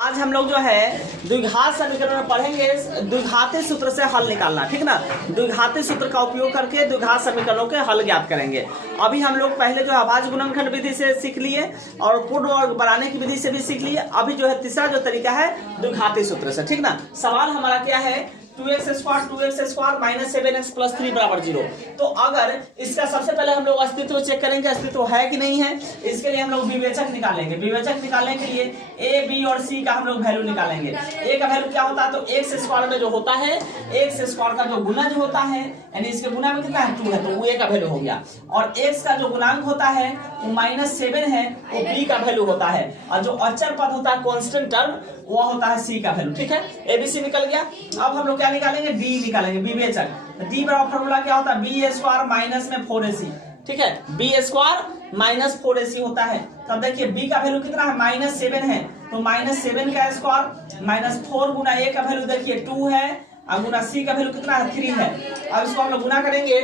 आज हम लोग जो है द्विघात समीकरण में पढ़ेंगे द्विघाती सूत्र से हल निकालना, ठीक ना। द्विघाती सूत्र का उपयोग करके द्विघात समीकरणों के हल ज्ञात करेंगे। अभी हम लोग पहले जो है अभाज्य गुणनखंड विधि से सीख लिए और पूर्ण वर्ग बनाने की विधि से भी सीख लिए। अभी जो है तीसरा जो तरीका है द्विघाती सूत्र से, ठीक ना। सवाल हमारा क्या है, 2x² माइनस 7x प्लस 3 बराबर 0। तो अगर इसका सबसे पहले हम लोग अस्तित्व चेक करेंगे, अस्तित्व है कि नहीं है। इसके लिए हम लोग विवेचक निकालेंगे। विवेचक निकालने के लिए a, b और c का हम लोग वैल्यू निकालेंगे। a का वैल्यू क्या होता है, तो x² में जो होता है x² का जो गुणज होता है, यानी इसके गुना में कितना है 2 है, तो वो a का वैल्यू हो गया। और x का जो गुणांक होता है वो -7 है, वो b का वैल्यू होता है। और जो अचर पद होता है कांस्टेंट टर्म, वो होता है c का वैल्यू, ठीक है। abc निकल गया। अब हम लोग क्या निकालेंगे, d निकालेंगे, विवेचक। d बराबर फॉर्मूला क्या होता है, b² माइनस में 4ac, ठीक है। b² माइनस 4ac होता है। तब देखिए b का वैल्यू कितना है, -7 है, तो -7 का स्क्वायर माइनस 4 गुना a का वैल्यू देखिए 2 है, और गुना c का वैल्यू कितना है 3 है। अब इसको हम लोग गुना करेंगे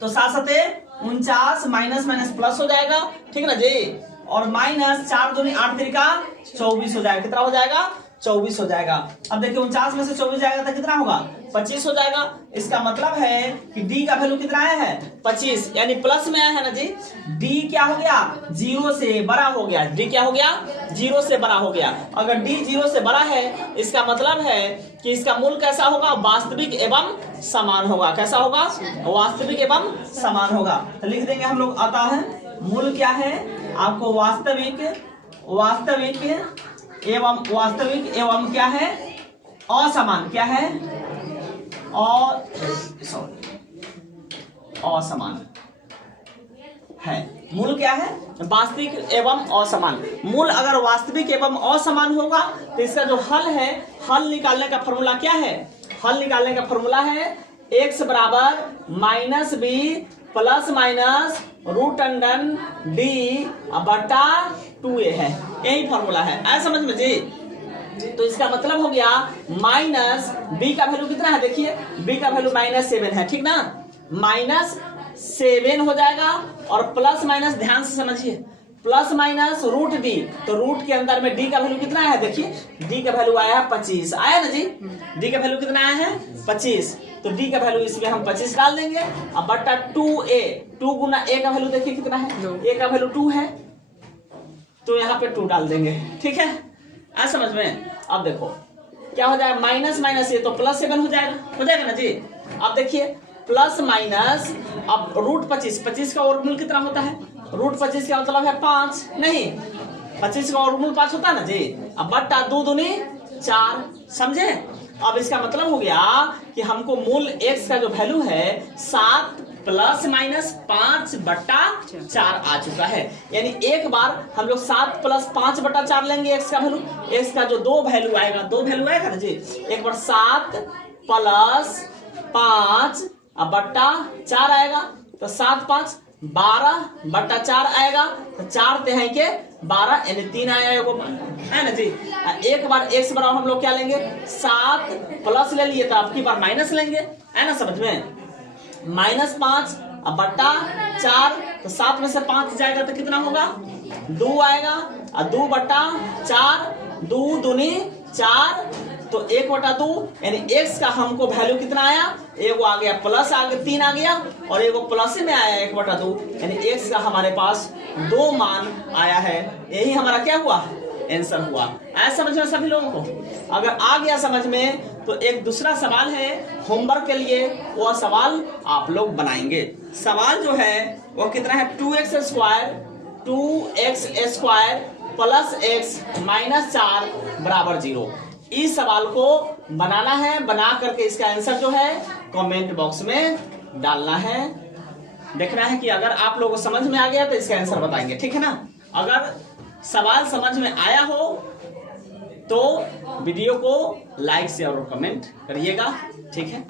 तो 7 49 माइनस माइनस प्लस हो जाएगा, ठीक ना जी। और माइनस 4 दूनी 8 त्रिका 24 हो जाएगा। कितना हो जाएगा, 24 हो जाएगा। अब देखिए 49 में से 24 जाएगा तो कितना होगा, 25 हो जाएगा। इसका मतलब है कि d का वैल्यू कितना आया है, 25, यानी प्लस में आया है ना जी। d क्या हो गया, 0 से बड़ा हो गया। d क्या हो गया, 0 से बड़ा हो गया। अगर d 0 से बड़ा है, इसका मतलब है कि इसका मूल कैसा होगा, वास्तविक एवं समान होगा। कैसा होगा, वास्तविक एवं समान होगा। तो लिख देंगे हम लोग, आता है मूल क्या है आपको, वास्तविक एवं क्या है, असमान, क्या है, असमान है। मूल क्या है, वास्तविक एवं असमान। मूल अगर वास्तविक एवं असमान होगा तो इसका जो हल है, हल निकालने का फॉर्मूला क्या है, हल निकालने का फॉर्मूला है x बराबर -b प्लस माइनस √d बटा 2a है। यही फॉर्मूला है, आया समझ में जी। तो इसका मतलब हो गया माइनस b का वैल्यू कितना है, देखिए b का वैल्यू -7 है, ठीक ना। -7 हो जाएगा और प्लस माइनस, ध्यान से समझिए, प्लस माइनस √d, तो रूट के अंदर में d का वैल्यू कितना है, देखिए d का वैल्यू आया है 25, आया ना जी। d का वैल्यू कितना आया है 25, तो d का वैल्यू इसमें हम 25 डाल देंगे। अब बटा 2a, 2 गुना a का वैल्यू देखिए कितना है, a का वैल्यू 2 है, तो यहाँ पे 2 डाल देंगे, ठीक है। आ समझ में। अब देखो क्या हो जाएगा, माइनस माइनस ये तो +7 हो जाएगा ना जी। अब देखिए प्लस माइनस, अब √25 का वर्गमूल कितना होता है, √25 का मतलब है 5, नहीं 25 का वर्गमूल 5 होता है ना जी। अब बट्टा 2 दूनी 4, समझे। अब इसका मतलब हो गया कि हमको मूल x का जो वैल्यू है 7 प्लस माइनस 5 बट्टा 4 आ चुका है। यानी एक बार हम लोग 7 प्लस 5 बट्टा 4 लेंगे x का वैल्यू, x का जो दो वैल्यू आएगा ना जी। एक बार 7 प्लस 5 बट्टा 4 आएगा, तो 7 5 12 बट्टा 4 आएगा, तो 4 तिहाई के 12 यानी 3 आया है ना जी। एक बार x बराबर हम लोग क्या लेंगे, 7 प्लस ले लिए तो आपकी बार माइनस लेंगे, है ना समझ में। -5 बट्टा 4, तो 7 में से 5 जाएगा तो कितना होगा, 2 आएगा, और 2 बट्टा 4, 2 दूनी 4, तो 1/2, यानी x का हमको वैल्यू कितना आया, एगो आ गया प्लस आ गया 3 आ गया, और एगो प्लस में आया 1/2, यानी x का हमारे पास 2 मान आया है। यही हमारा क्या हुआ, आंसर हुआ। ऐसा समझ में सभी लोगों को। अगर आ गया समझ में तो एक दूसरा सवाल है होमवर्क के लिए, वह सवाल आप लोग बनाएंगे। सवाल जो है वो कितना है, 2x² प्लस x माइनस 4 बराबर 0। इस सवाल को बनाना है, बना करके इसका आंसर जो है कमेंट बॉक्स में डालना है। देखना है कि अगर आप लोगों को समझ में आ गया तो इसका आंसर बताएंगे, ठीक है ना। अगर सवाल समझ में आया हो तो वीडियो को लाइक शेयर और कमेंट करिएगा, ठीक है।